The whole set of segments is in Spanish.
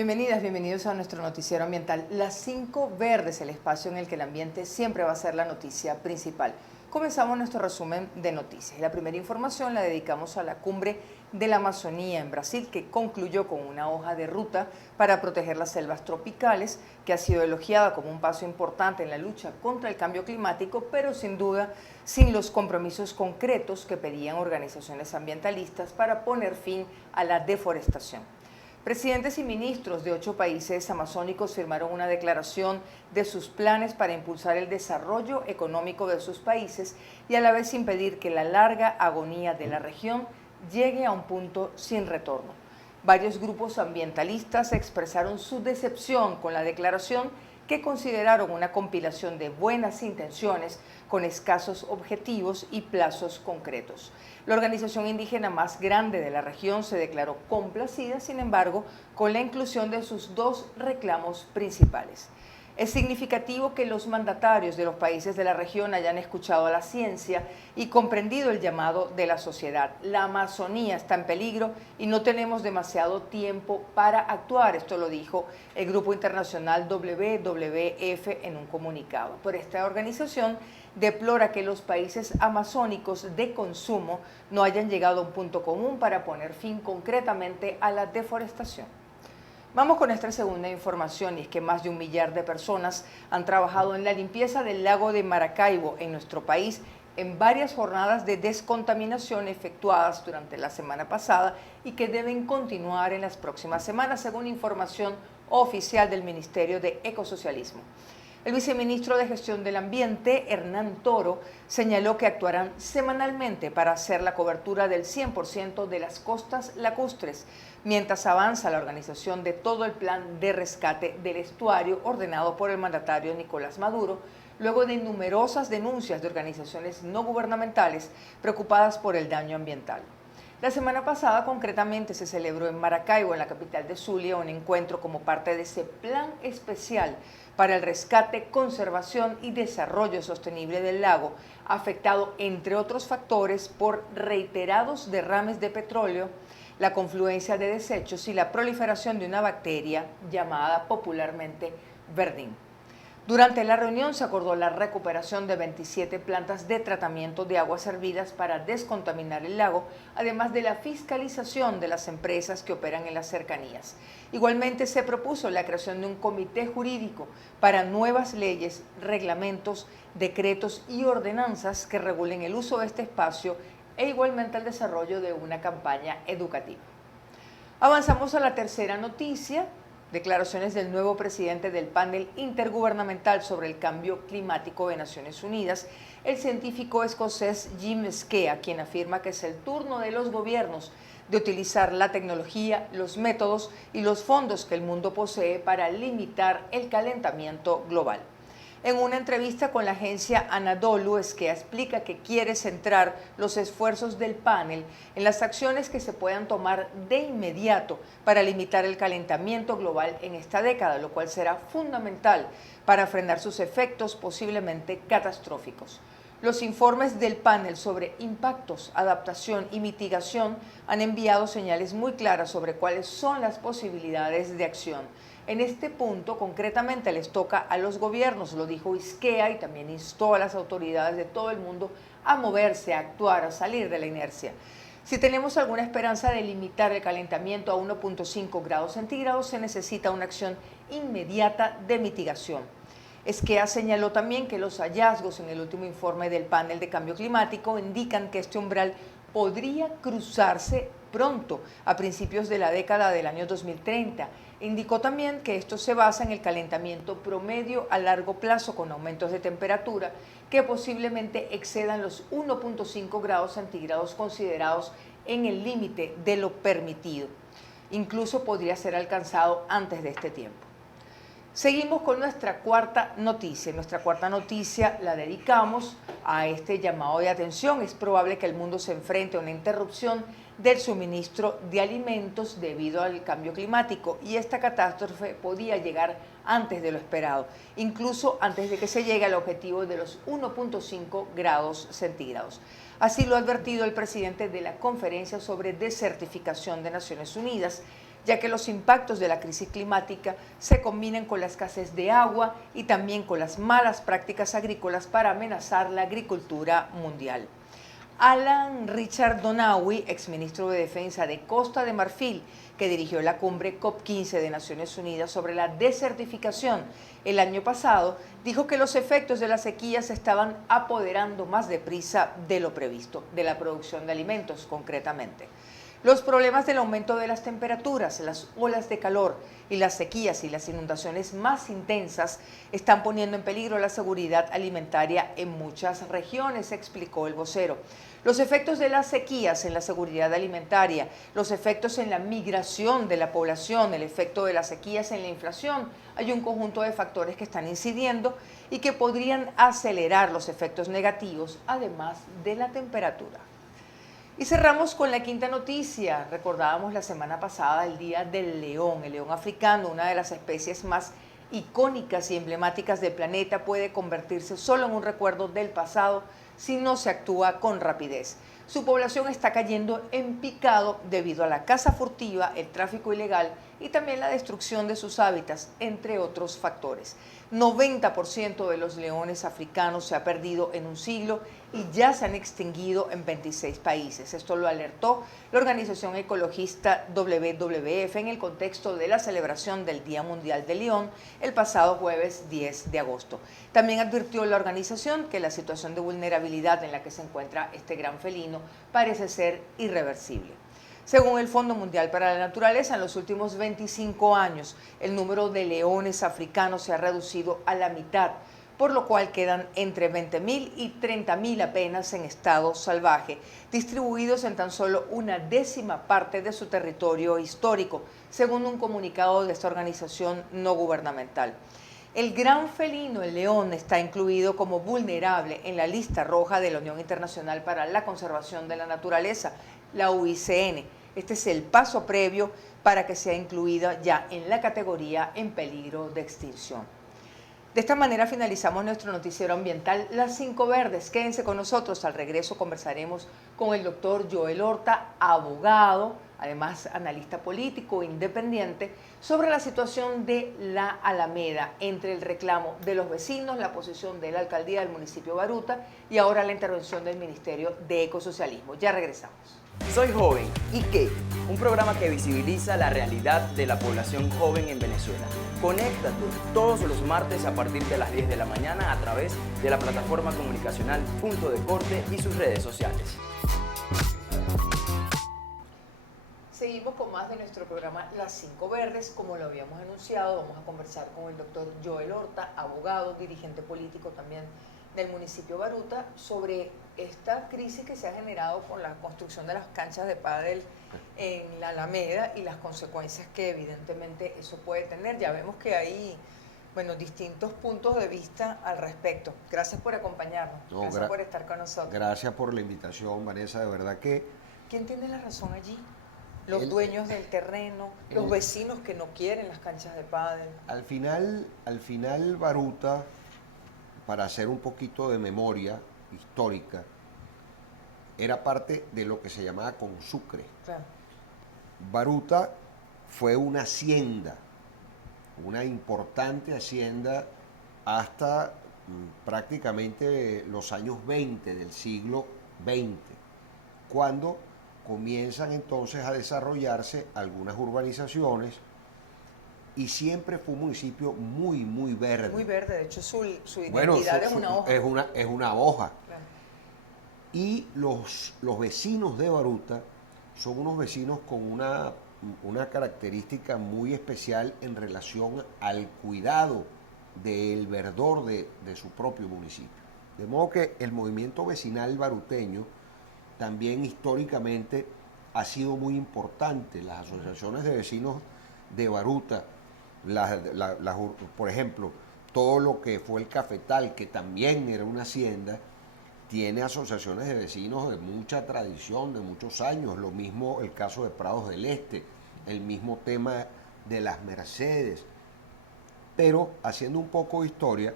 Bienvenidas, bienvenidos a nuestro noticiero ambiental. Las 5 verdes, el espacio en el que el ambiente siempre va a ser la noticia principal. Comenzamos nuestro resumen de noticias. La primera información la dedicamos a la cumbre de la Amazonía en Brasil, que concluyó con una hoja de ruta para proteger las selvas tropicales, que ha sido elogiada como un paso importante en la lucha contra el cambio climático, pero sin duda sin los compromisos concretos que pedían organizaciones ambientalistas para poner fin a la deforestación. Presidentes y ministros de 8 países amazónicos firmaron una declaración de sus planes para impulsar el desarrollo económico de sus países y a la vez impedir que la larga agonía de la región llegue a un punto sin retorno. Varios grupos ambientalistas expresaron su decepción con la declaración, que consideraron una compilación de buenas intenciones con escasos objetivos y plazos concretos. La organización indígena más grande de la región se declaró complacida, sin embargo, con la inclusión de sus 2 reclamos principales. Es significativo que los mandatarios de los países de la región hayan escuchado a la ciencia y comprendido el llamado de la sociedad. La Amazonía está en peligro y no tenemos demasiado tiempo para actuar. Esto lo dijo el Grupo Internacional WWF en un comunicado. Pero esta organización deplora que los países amazónicos de consumo no hayan llegado a un punto común para poner fin concretamente a la deforestación. Vamos con nuestra segunda información, y es que más de 1 millar de personas han trabajado en la limpieza del lago de Maracaibo en nuestro país en varias jornadas de descontaminación efectuadas durante la semana pasada y que deben continuar en las próximas semanas, según información oficial del Ministerio de Ecosocialismo. El viceministro de Gestión del Ambiente, Hernán Toro, señaló que actuarán semanalmente para hacer la cobertura del 100% de las costas lacustres, mientras avanza la organización de todo el plan de rescate del estuario ordenado por el mandatario Nicolás Maduro, luego de numerosas denuncias de organizaciones no gubernamentales preocupadas por el daño ambiental. La semana pasada, concretamente, se celebró en Maracaibo, en la capital de Zulia, un encuentro como parte de ese plan especial para el rescate, conservación y desarrollo sostenible del lago, afectado, entre otros factores, por reiterados derrames de petróleo, la confluencia de desechos y la proliferación de una bacteria llamada popularmente verdín. Durante la reunión se acordó la recuperación de 27 plantas de tratamiento de aguas servidas para descontaminar el lago, además de la fiscalización de las empresas que operan en las cercanías. Igualmente se propuso la creación de un comité jurídico para nuevas leyes, reglamentos, decretos y ordenanzas que regulen el uso de este espacio e igualmente el desarrollo de una campaña educativa. Avanzamos a la tercera noticia. Declaraciones del nuevo presidente del panel intergubernamental sobre el cambio climático de Naciones Unidas, el científico escocés Jim Skea, quien afirma que es el turno de los gobiernos de utilizar la tecnología, los métodos y los fondos que el mundo posee para limitar el calentamiento global. En una entrevista con la agencia Anadolu, Skea explica que quiere centrar los esfuerzos del panel en las acciones que se puedan tomar de inmediato para limitar el calentamiento global en esta década, lo cual será fundamental para frenar sus efectos posiblemente catastróficos. Los informes del panel sobre impactos, adaptación y mitigación han enviado señales muy claras sobre cuáles son las posibilidades de acción. En este punto, concretamente, les toca a los gobiernos, lo dijo Skea, y también instó a las autoridades de todo el mundo a moverse, a actuar, a salir de la inercia. Si tenemos alguna esperanza de limitar el calentamiento a 1.5 grados centígrados, se necesita una acción inmediata de mitigación. Skea señaló también que los hallazgos en el último informe del panel de cambio climático indican que este umbral podría cruzarse pronto, a principios de la década del año 2030. Indicó también que esto se basa en el calentamiento promedio a largo plazo con aumentos de temperatura que posiblemente excedan los 1.5 grados centígrados considerados en el límite de lo permitido. Incluso podría ser alcanzado antes de este tiempo. Seguimos con nuestra cuarta noticia. Nuestra cuarta noticia la dedicamos a este llamado de atención. Es probable que el mundo se enfrente a una interrupción del suministro de alimentos debido al cambio climático, y esta catástrofe podía llegar antes de lo esperado, incluso antes de que se llegue al objetivo de los 1.5 grados centígrados. Así lo ha advertido el presidente de la Conferencia sobre Desertificación de Naciones Unidas, ya que los impactos de la crisis climática se combinan con la escasez de agua y también con las malas prácticas agrícolas para amenazar la agricultura mundial. Alan Richard Donawi, exministro de Defensa de Costa de Marfil, que dirigió la cumbre COP15 de Naciones Unidas sobre la desertificación el año pasado, dijo que los efectos de la sequía se estaban apoderando más deprisa de lo previsto, de la producción de alimentos concretamente. Los problemas del aumento de las temperaturas, las olas de calor y las sequías y las inundaciones más intensas están poniendo en peligro la seguridad alimentaria en muchas regiones, explicó el vocero. Los efectos de las sequías en la seguridad alimentaria, los efectos en la migración de la población, el efecto de las sequías en la inflación, hay un conjunto de factores que están incidiendo y que podrían acelerar los efectos negativos, además de la temperatura. Y cerramos con la quinta noticia. Recordábamos la semana pasada el Día del León. El león africano, una de las especies más icónicas y emblemáticas del planeta, puede convertirse solo en un recuerdo del pasado si no se actúa con rapidez. Su población está cayendo en picado debido a la caza furtiva, el tráfico ilegal y también la destrucción de sus hábitats, entre otros factores. 90% de los leones africanos se ha perdido en un siglo y ya se han extinguido en 26 países. Esto lo alertó la organización ecologista WWF en el contexto de la celebración del Día Mundial del León el pasado jueves 10 de agosto. También advirtió la organización que la situación de vulnerabilidad en la que se encuentra este gran felino parece ser irreversible. Según el Fondo Mundial para la Naturaleza, en los últimos 25 años, el número de leones africanos se ha reducido a la mitad, por lo cual quedan entre 20.000 y 30.000 apenas en estado salvaje, distribuidos en tan solo una décima parte de su territorio histórico, según un comunicado de esta organización no gubernamental. El gran felino, el león, está incluido como vulnerable en la lista roja de la Unión Internacional para la Conservación de la Naturaleza, la UICN. Este es el paso previo para que sea incluida ya en la categoría en peligro de extinción. De esta manera finalizamos nuestro noticiero ambiental Las 5 Verdes. Quédense con nosotros. Al regreso conversaremos con el doctor Joel Horta, abogado, además analista político independiente, sobre la situación de la Alameda, entre el reclamo de los vecinos, la posición de la alcaldía del municipio Baruta y ahora la intervención del Ministerio de Ecosocialismo. Ya regresamos. Soy Joven, ¿y qué? Un programa que visibiliza la realidad de la población joven en Venezuela. Conéctate todos los martes a partir de las 10 de la mañana a través de la plataforma comunicacional Punto de Corte y sus redes sociales. Seguimos con más de nuestro programa Las 5 Verdes. Como lo habíamos anunciado, vamos a conversar con el doctor Joel Horta, abogado, dirigente político también del municipio Baruta, sobre esta crisis que se ha generado con la construcción de las canchas de pádel en la Alameda y las consecuencias que evidentemente eso puede tener. Ya vemos que hay distintos puntos de vista al respecto. Gracias por acompañarnos, gracias por estar con nosotros. Gracias por la invitación, Vanessa, de verdad que... ¿Quién tiene la razón allí? Los dueños del terreno, los vecinos que no quieren las canchas de pádel. Al final Baruta, para hacer un poquito de memoria histórica, era parte de lo que se llamaba Consucre. Claro. Baruta fue una hacienda, una importante hacienda hasta prácticamente los años 20 del siglo XX, cuando comienzan entonces a desarrollarse algunas urbanizaciones y siempre fue un municipio muy verde. Muy verde, de hecho su identidad es una hoja. Es una hoja. Claro. Y los vecinos de Baruta son unos vecinos con una característica muy especial en relación al cuidado del verdor de su propio municipio. De modo que el movimiento vecinal baruteño también históricamente ha sido muy importante. Las asociaciones de vecinos de Baruta, por ejemplo, todo lo que fue el Cafetal, que también era una hacienda, tiene asociaciones de vecinos de mucha tradición, de muchos años. Lo mismo el caso de Prados del Este, el mismo tema de las Mercedes. Pero haciendo un poco de historia,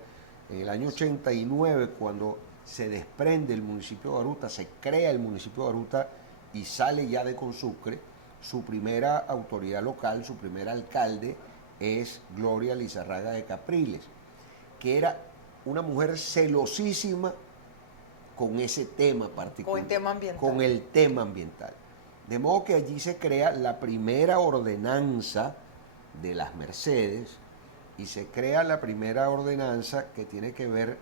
en el año 89, cuando se desprende el municipio de Baruta, se crea el municipio de Baruta y sale ya de Consucre, su primera autoridad local, su primer alcalde es Gloria Lizarraga de Capriles, que era una mujer celosísima con ese tema particular. Con el tema ambiental. Con el tema ambiental. De modo que allí se crea la primera ordenanza de las Mercedes y se crea la primera ordenanza que tiene que ver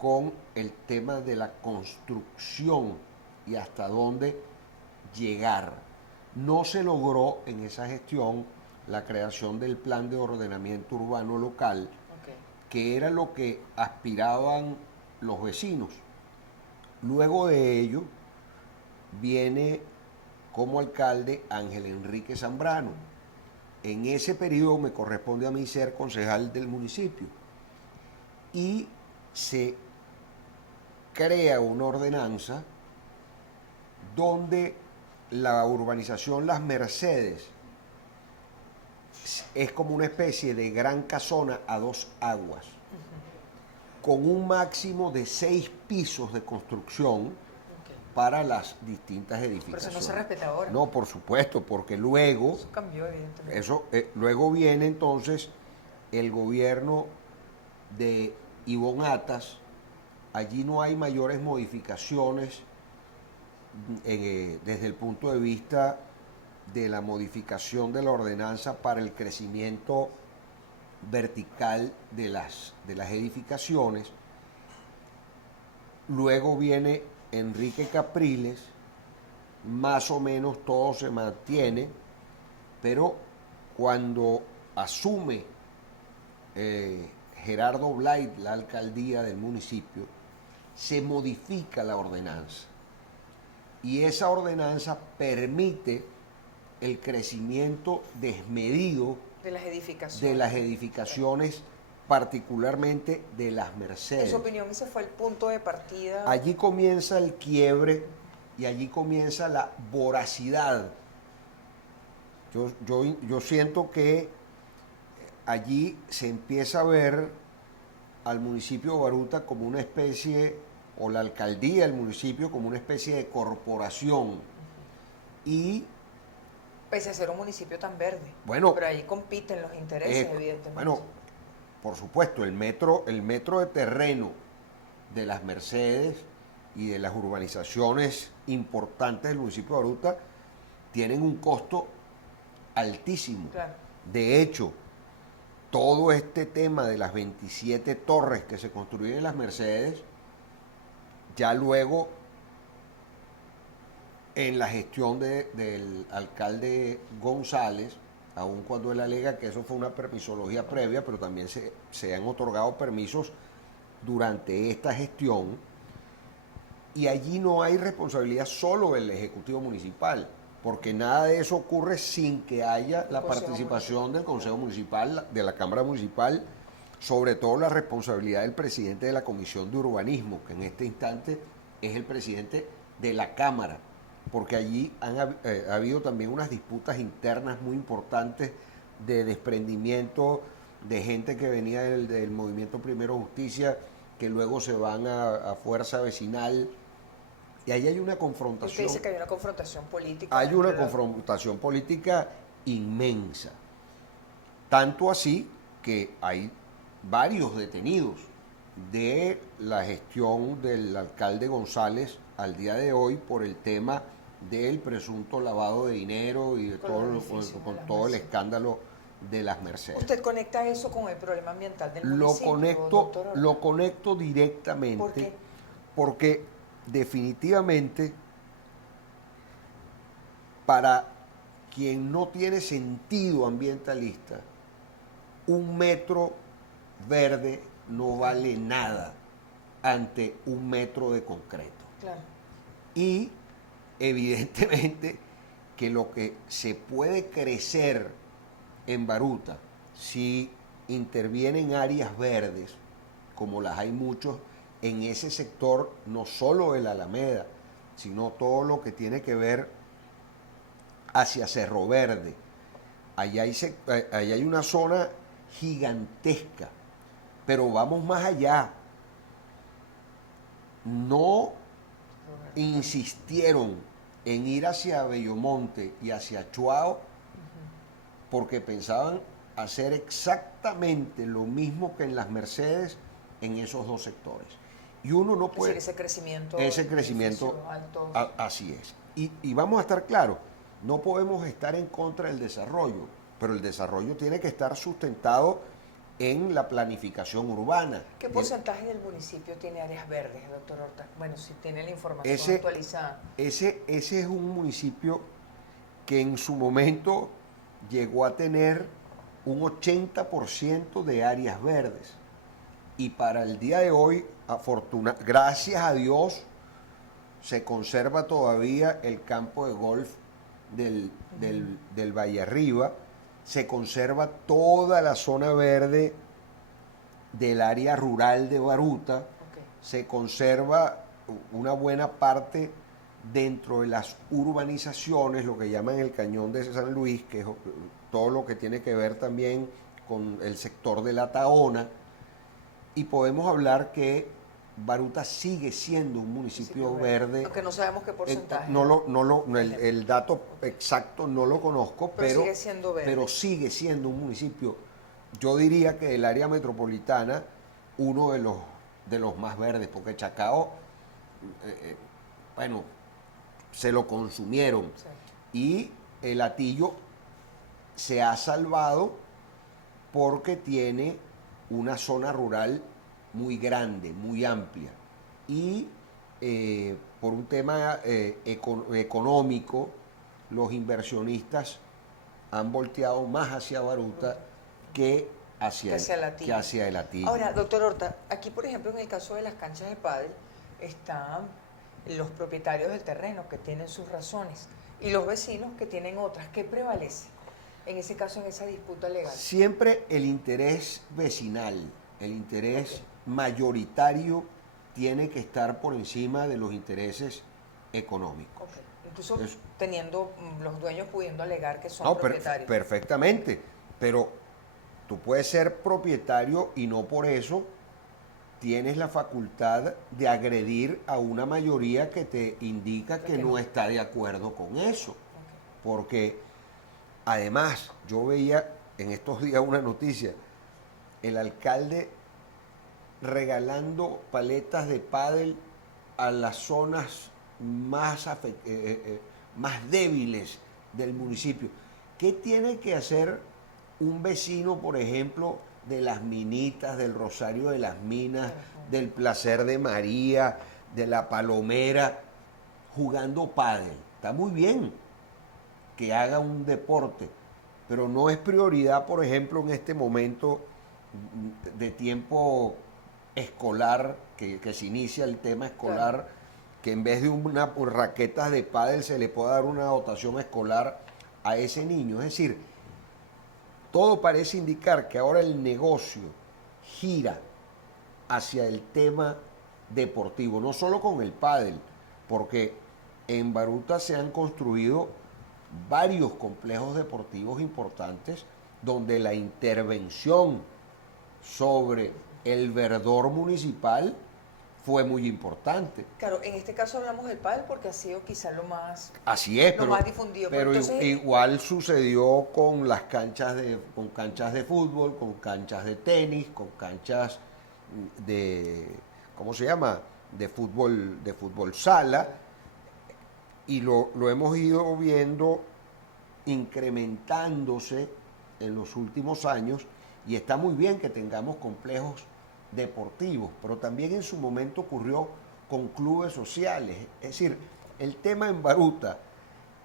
con el tema de la construcción y hasta dónde llegar. No se logró en esa gestión la creación del plan de ordenamiento urbano local, que era lo que aspiraban los vecinos. Luego de ello viene como alcalde Ángel Enrique Zambrano. En ese periodo me corresponde a mí ser concejal del municipio y se crea una ordenanza donde la urbanización Las Mercedes es como una especie de gran casona a dos aguas, con un máximo de 6 pisos de construcción para las distintas edificaciones. Pero eso no se respeta ahora. No, por supuesto, porque luego... Eso cambió, evidentemente. Luego viene entonces el gobierno de Ivonne Atas. Allí no hay mayores modificaciones desde el punto de vista de la modificación de la ordenanza para el crecimiento vertical de las edificaciones. Luego viene Enrique Capriles, más o menos todo se mantiene, pero cuando asume Gerardo Blay la alcaldía del municipio, se modifica la ordenanza. Y esa ordenanza permite el crecimiento desmedido de las edificaciones, particularmente de las Mercedes. En su opinión, ese fue el punto de partida. Allí comienza el quiebre y allí comienza la voracidad. Yo siento que allí se empieza a ver al municipio de Baruta como una especie, o la alcaldía del municipio como una especie de corporación. Y pese a ser un municipio tan verde. Bueno, pero ahí compiten los intereses, evidentemente. Bueno, por supuesto, el metro de terreno de las Mercedes y de las urbanizaciones importantes del municipio de Baruta tienen un costo altísimo. Claro. De hecho, todo este tema de las 27 torres que se construyen en las Mercedes, ya luego en la gestión del alcalde González, aun cuando él alega que eso fue una permisología previa, pero también se han otorgado permisos durante esta gestión, y allí no hay responsabilidad solo del Ejecutivo Municipal, porque nada de eso ocurre sin que haya la participación del Consejo Municipal, de la Cámara Municipal, sobre todo la responsabilidad del presidente de la Comisión de Urbanismo, que en este instante es el presidente de la Cámara, porque allí ha habido también unas disputas internas muy importantes de desprendimiento de gente que venía del movimiento Primero Justicia, que luego se van a Fuerza Vecinal, y ahí hay una confrontación. Usted dice que hay una confrontación política. Hay una confrontación política inmensa, tanto así que hay varios detenidos de la gestión del alcalde González al día de hoy por el tema del presunto lavado de dinero y de con todo el escándalo de las Mercedes. ¿Usted conecta eso con el problema ambiental del municipio? Lo conecto directamente. ¿Por qué? Porque definitivamente para quien no tiene sentido ambientalista, un metro verde no vale nada ante un metro de concreto. Claro. Y evidentemente que lo que se puede crecer en Baruta, si intervienen áreas verdes, como las hay muchos en ese sector, no solo de la Alameda, sino todo lo que tiene que ver hacia Cerro Verde. Allá hay una zona gigantesca, pero vamos más allá. No insistieron en ir hacia Bellomonte y hacia Chuao porque pensaban hacer exactamente lo mismo que en las Mercedes en esos dos sectores. Y uno no puede... Es decir, ese crecimiento alto. Así es. Y vamos a estar claros, no podemos estar en contra del desarrollo, pero el desarrollo tiene que estar sustentado en la planificación urbana. ¿Qué porcentaje del municipio tiene áreas verdes, doctor Horta? Bueno, si tiene la información actualizada. Ese es un municipio que en su momento llegó a tener un 80% de áreas verdes. Y para el día de hoy, gracias a Dios, se conserva todavía el campo de golf del Valle Arriba, se conserva toda la zona verde del área rural de Baruta, se conserva una buena parte dentro de las urbanizaciones, lo que llaman el Cañón de San Luis, que es todo lo que tiene que ver también con el sector de la Tahona, y podemos hablar que Baruta sigue siendo un municipio verde. Aunque no sabemos qué porcentaje. El dato exacto no lo conozco, pero sigue siendo verde. Pero sigue siendo un municipio, yo diría que del área metropolitana, uno de los más verdes, porque Chacao, bueno, se lo consumieron. Sí. Y el Hatillo se ha salvado porque tiene una zona rural muy grande, muy amplia. Y por un tema económico, los inversionistas han volteado más hacia Baruta que hacia el Hatillo. Ahora, doctor Horta, aquí por ejemplo en el caso de las canchas de pádel están los propietarios del terreno que tienen sus razones y los vecinos que tienen otras. ¿Qué prevalece en ese caso, en esa disputa legal? Siempre el interés vecinal, el interés mayoritario tiene que estar por encima de los intereses económicos. Incluso teniendo los dueños pudiendo alegar que son propietarios. Perfectamente, pero tú puedes ser propietario y no por eso tienes la facultad de agredir a una mayoría que te indica que no está de acuerdo con eso. Porque además, yo veía en estos días una noticia, el alcalde regalando paletas de pádel a las zonas más débiles del municipio. ¿Qué tiene que hacer un vecino, por ejemplo, de Las Minitas, del Rosario de las Minas, del Placer de María, de La Palomera, jugando pádel? Está muy bien que haga un deporte, pero no es prioridad, por ejemplo, en este momento de tiempo escolar, que se inicia el tema escolar, claro, que en vez de una raqueta de pádel se le pueda dar una dotación escolar a ese niño. Es decir, todo parece indicar que ahora el negocio gira hacia el tema deportivo, no solo con el pádel, porque en Baruta se han construido varios complejos deportivos importantes donde la intervención sobre el verdor municipal fue muy importante. Claro, en este caso hablamos del pádel porque ha sido quizás lo más, más difundido. Pero entonces, igual sucedió con las canchas de fútbol, con canchas de tenis, con canchas de, ¿cómo se llama? De fútbol sala, y lo hemos ido viendo incrementándose en los últimos años, y está muy bien que tengamos complejos deportivos, pero también en su momento ocurrió con clubes sociales. Es decir, el tema en Baruta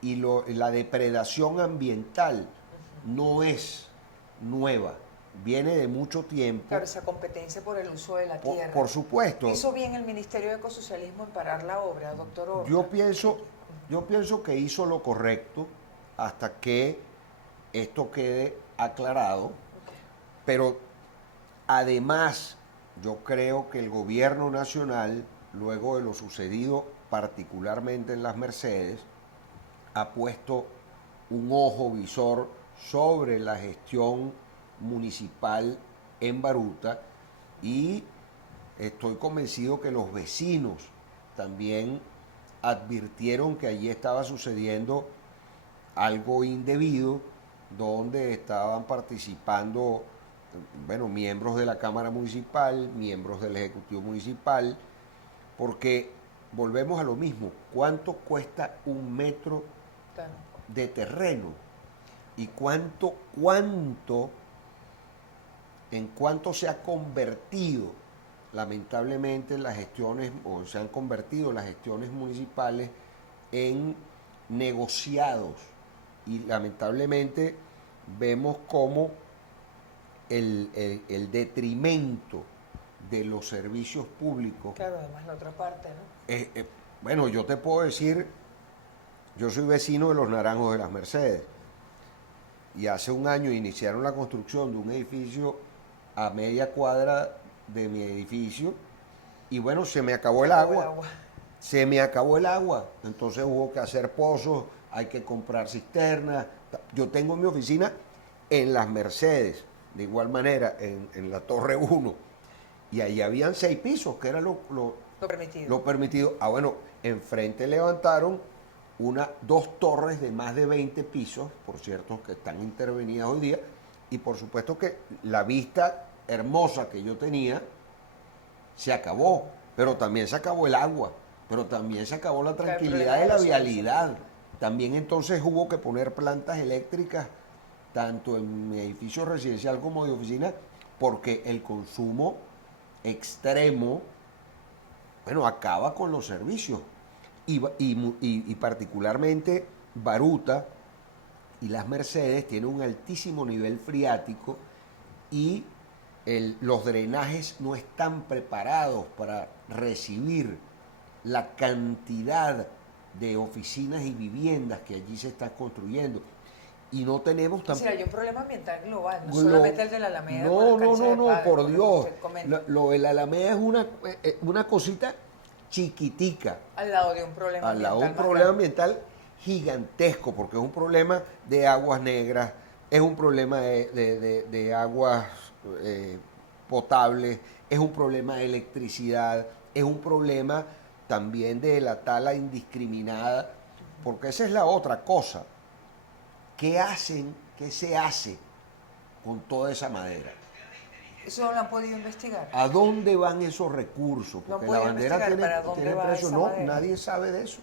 y la depredación ambiental no es nueva, viene de mucho tiempo. Claro, esa competencia por el uso de la tierra. Por supuesto. ¿Hizo bien el Ministerio de Ecosocialismo en parar la obra, doctor Horta? Yo pienso que hizo lo correcto hasta que esto quede aclarado, pero además yo creo que el gobierno nacional, luego de lo sucedido particularmente en las Mercedes, ha puesto un ojo visor sobre la gestión municipal en Baruta, y estoy convencido que los vecinos también advirtieron que allí estaba sucediendo algo indebido, donde estaban participando, bueno, miembros de la Cámara Municipal, miembros del Ejecutivo Municipal, porque volvemos a lo mismo, ¿cuánto cuesta un metro Claro. de terreno? ¿Y en cuánto se ha convertido, lamentablemente, las gestiones, o se han convertido las gestiones municipales en negociados? Y lamentablemente vemos cómo el detrimento de los servicios públicos. Claro, además la otra parte, ¿no? Bueno, yo te puedo decir, yo soy vecino de los Naranjos de las Mercedes, y hace un año iniciaron la construcción de un edificio a media cuadra de mi edificio, y bueno, se me acabó el agua. Se me acabó el agua, entonces hubo que hacer pozos, hay que comprar cisternas. Yo tengo mi oficina en las Mercedes, de igual manera en la Torre 1, y ahí habían 6 pisos, que era lo permitido. Lo permitido. Ah, bueno, enfrente levantaron dos torres de más de 20 pisos, por cierto, que están intervenidas hoy día, y por supuesto que la vista hermosa que yo tenía se acabó, pero también se acabó el agua, pero también se acabó la tranquilidad de la vialidad. También entonces hubo que poner plantas eléctricas, tanto en mi edificio residencial como de oficina, porque el consumo extremo, bueno, acaba con los servicios. Y particularmente Baruta y las Mercedes tienen un altísimo nivel freático, y los drenajes no están preparados para recibir la cantidad de oficinas y viviendas que allí se están construyendo. Y no tenemos tampoco. Hay un problema ambiental global, no Glo solamente el de la Alameda. No, por Dios. Lo de la Alameda es una cosita chiquitica. Al lado de un problema ambiental. Al lado de un problema grande. ambiental gigantesco, porque es un problema de aguas negras, es un problema de aguas potables, es un problema de electricidad, es un problema también de la tala indiscriminada, porque esa es la otra cosa. ¿Qué se hace con toda esa madera? ¿Eso no lo han podido investigar? ¿A dónde van esos recursos? Porque la bandera tiene precio. No, madera? Nadie sabe de eso.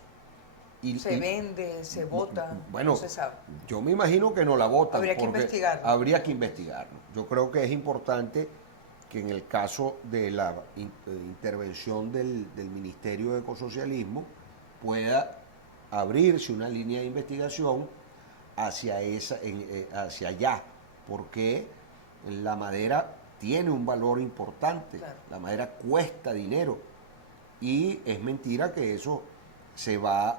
¿Se vende, se vota? Bueno, no se sabe. Yo me imagino que no la votan. Habría que investigarlo. Habría que investigarlo. Yo creo que es importante que en el caso de la intervención del Ministerio de Ecosocialismo pueda abrirse una línea de investigación hacia allá, porque la madera tiene un valor importante, claro. La madera cuesta dinero, y es mentira que eso se va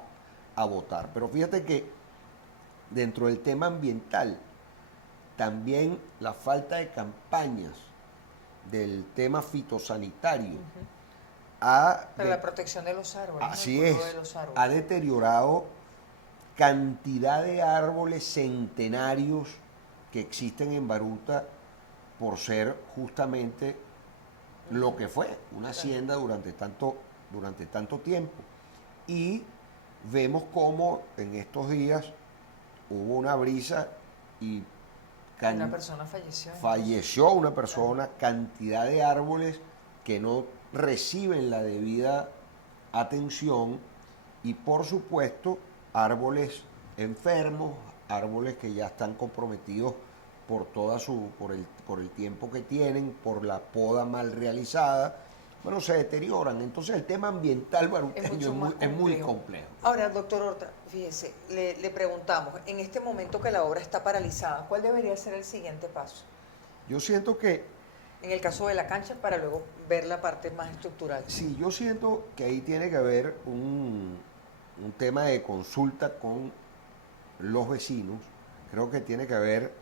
a votar. Pero fíjate que dentro del tema ambiental, también la falta de campañas del tema fitosanitario para la protección de los árboles. Así es, ha deteriorado cantidad de árboles centenarios que existen en Baruta, por ser justamente lo que fue una hacienda durante tanto tiempo. Y vemos cómo en estos días hubo una brisa y una persona falleció. Falleció una persona, cantidad de árboles que no reciben la debida atención, y por supuesto árboles enfermos, árboles que ya están comprometidos por el tiempo que tienen, por la poda mal realizada. Bueno, se deterioran. Entonces el tema ambiental baruteño es muy complejo. Ahora, doctor Horta, fíjese, le preguntamos, en este momento que la obra está paralizada, ¿cuál debería ser el siguiente paso? Yo siento que... En el caso de la cancha, para luego ver la parte más estructural. Sí, yo siento que ahí tiene que haber un tema de consulta con los vecinos. Creo que tiene que haber...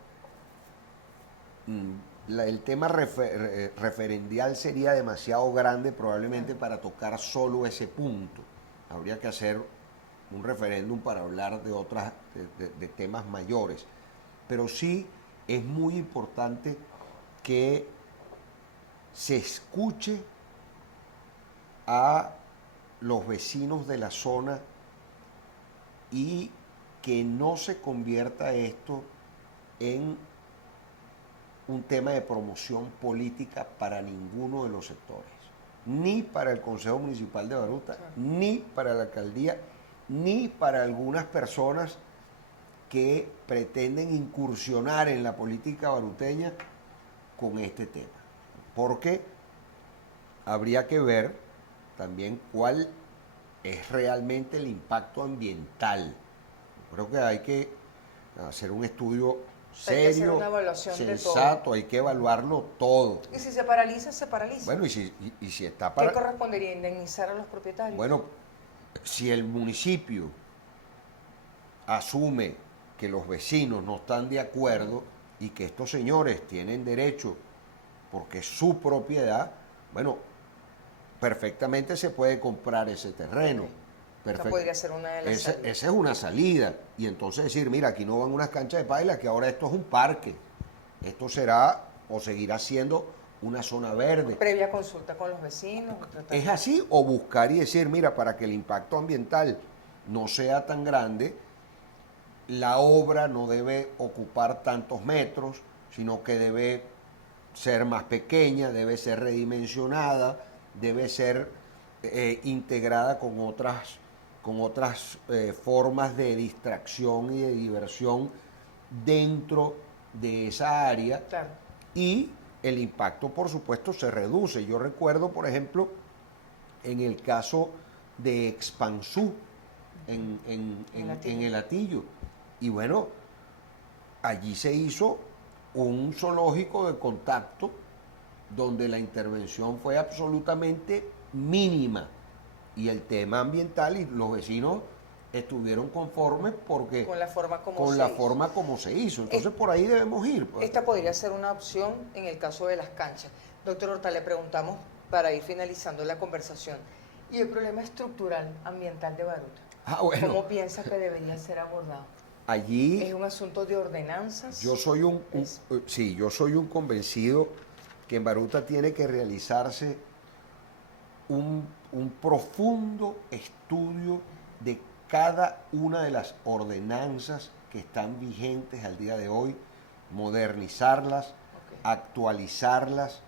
el tema referendial sería demasiado grande probablemente para tocar solo ese punto. Habría que hacer un referéndum para hablar de temas mayores. Pero sí es muy importante que se escuche a los vecinos de la zona y que no se convierta esto en un tema de promoción política para ninguno de los sectores, ni para el Consejo Municipal de Baruta, ni para la alcaldía, ni para algunas personas que pretenden incursionar en la política baruteña con este tema. Porque habría que ver también cuál es realmente el impacto ambiental. Creo que hay que hacer un estudio serio, hay que hacer una evaluación sensato, de todo. hay que evaluarlo todo. Y si se paraliza, se paraliza. Bueno, y si está ¿Qué para... correspondería? ¿Indemnizar a los propietarios? Bueno, si el municipio asume que los vecinos no están de acuerdo y que estos señores tienen derecho porque es su propiedad, bueno, perfectamente se puede comprar ese terreno. Esa podría ser una de las salidas. Esa es una salida. Y entonces decir, mira, aquí no van unas canchas de paila, que ahora esto es un parque. Esto será o seguirá siendo una zona verde. Previa consulta con los vecinos. ¿Es así? O buscar y decir, mira, para que el impacto ambiental no sea tan grande, la obra no debe ocupar tantos metros, sino que debe ser más pequeña, debe ser redimensionada, debe ser integrada con otras formas de distracción y de diversión dentro de esa área. Claro. Y el impacto, por supuesto, se reduce. Yo recuerdo, por ejemplo, en el caso de Expansú, en el Hatillo. Y bueno, allí se hizo un zoológico de contacto donde la intervención fue absolutamente mínima. Y el tema ambiental y los vecinos estuvieron conformes porque con la forma como se hizo. Entonces por ahí debemos ir. Pues. Esta podría ser una opción en el caso de las canchas. Doctor Horta, le preguntamos para ir finalizando la conversación. ¿Y el problema estructural ambiental de Baruta? Bueno, ¿Cómo piensa que debería ser abordado? Allí ¿Es un asunto de ordenanzas? Yo soy un convencido que en Baruta tiene que realizarse un profundo estudio de cada una de las ordenanzas que están vigentes al día de hoy, modernizarlas, actualizarlas,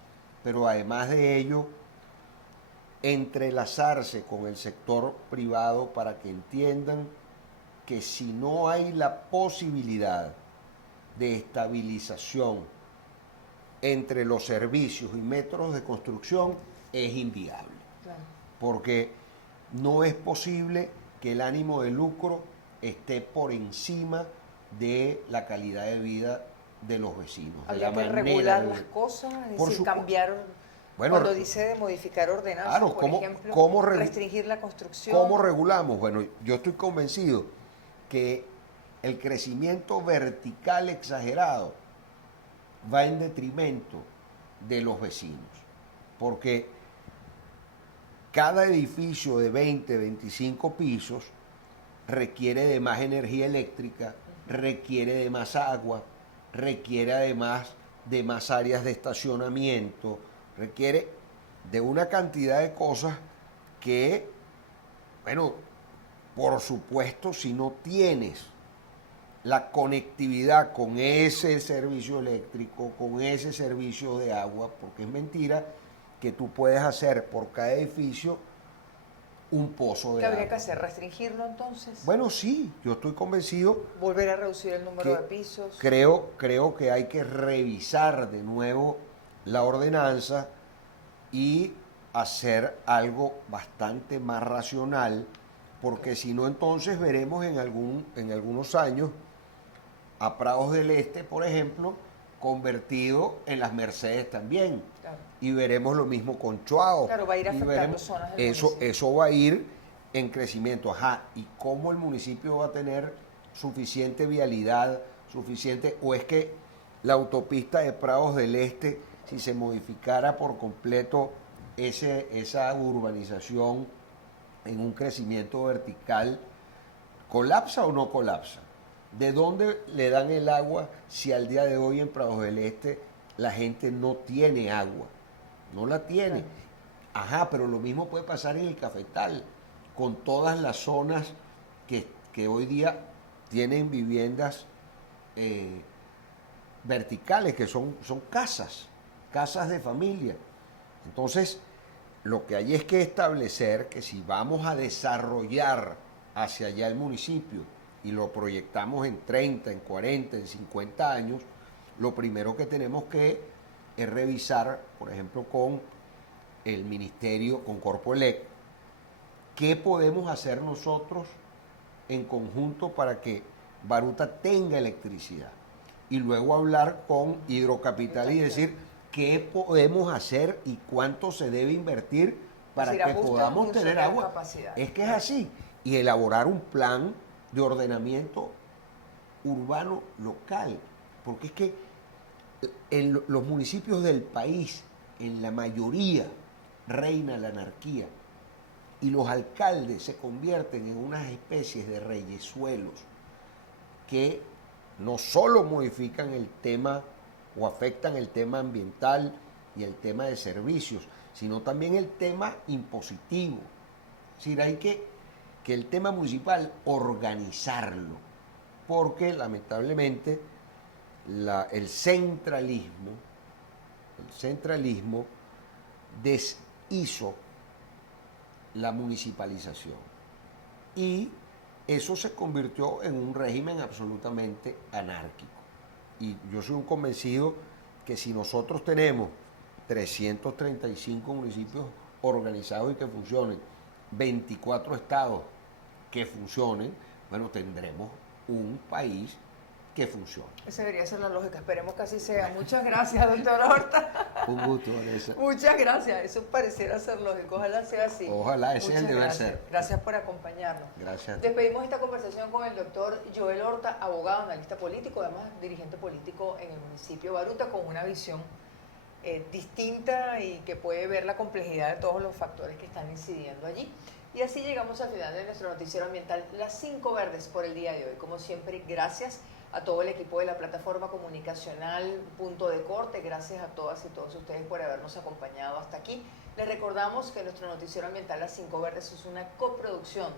pero además de ello, entrelazarse con el sector privado para que entiendan que si no hay la posibilidad de estabilización entre los servicios y métodos de construcción, es inviable. Claro. Porque no es posible que el ánimo de lucro esté por encima de la calidad de vida de los vecinos. Habría que regular las cosas, es decir, cambiar, cuando dice de modificar ordenanzas, claro, por ejemplo, restringir la construcción. ¿Cómo regulamos? Bueno, yo estoy convencido que el crecimiento vertical exagerado va en detrimento de los vecinos, porque cada edificio de 20, 25 pisos requiere de más energía eléctrica, requiere de más agua, requiere además de más áreas de estacionamiento, requiere de una cantidad de cosas que, bueno, por supuesto, si no tienes la conectividad con ese servicio eléctrico, con ese servicio de agua, porque es mentira que tú puedes hacer por cada edificio un pozo de agua. ¿Qué habría que hacer? ¿Restringirlo entonces? Bueno, sí, yo estoy convencido. ¿Volver a reducir el número de pisos? Creo que hay que revisar de nuevo la ordenanza y hacer algo bastante más racional, porque si no, entonces veremos en algunos años a Prados del Este, por ejemplo, convertido en las Mercedes también. Claro. Y veremos lo mismo con Chuao. Claro, va a ir afectando zonas del municipio. Eso va a ir en crecimiento. Ajá, ¿y cómo el municipio va a tener suficiente vialidad, o es que la autopista de Prados del Este, si se modificara por completo esa urbanización en un crecimiento vertical, colapsa o no colapsa? ¿De dónde le dan el agua si al día de hoy en Prados del Este la gente no tiene agua? No la tiene. Claro. Ajá, pero lo mismo puede pasar en el Cafetal, con todas las zonas que que hoy día tienen viviendas verticales, que son casas de familia. Entonces, lo que hay es que establecer que si vamos a desarrollar hacia allá el municipio y lo proyectamos en 30, en 40, en 50 años, lo primero que tenemos que es revisar, por ejemplo, con el ministerio, con Corpoelec, qué podemos hacer nosotros en conjunto para que Baruta tenga electricidad. Y luego hablar con Hidrocapital y decir qué podemos hacer y cuánto se debe invertir para que podamos tener agua. Es que es así. Y elaborar un plan de ordenamiento urbano local. Porque es que en los municipios del país, en la mayoría, reina la anarquía. Y los alcaldes se convierten en unas especies de reyesuelos que no solo modifican el tema o afectan el tema ambiental y el tema de servicios, sino también el tema impositivo. Es decir, hay que el tema municipal organizarlo, porque lamentablemente el centralismo deshizo la municipalización y eso se convirtió en un régimen absolutamente anárquico. Y yo soy un convencido que si nosotros tenemos 335 municipios organizados y que funcionen, 24 estados que funcionen, bueno, tendremos un país que funcione. Esa debería ser la lógica, esperemos que así sea. Muchas gracias, doctor Horta. Un gusto, Vanessa. Muchas gracias, eso pareciera ser lógico, ojalá sea así. Ojalá, ese es el deber ser. Gracias por acompañarnos. Gracias. Despedimos esta conversación con el doctor Joel Horta, abogado, analista político, además dirigente político en el municipio de Baruta, con una visión distinta y que puede ver la complejidad de todos los factores que están incidiendo allí. Y así llegamos al final de nuestro noticiero ambiental, las 5 verdes por el día de hoy. Como siempre, gracias a todo el equipo de la plataforma comunicacional Punto de Corte, gracias a todas y todos ustedes por habernos acompañado hasta aquí. Les recordamos que nuestro noticiero ambiental Las 5 Verdes es una coproducción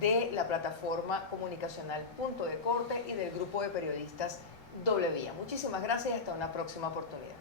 de la plataforma comunicacional Punto de Corte y del grupo de periodistas Doble Vía. Muchísimas gracias y hasta una próxima oportunidad.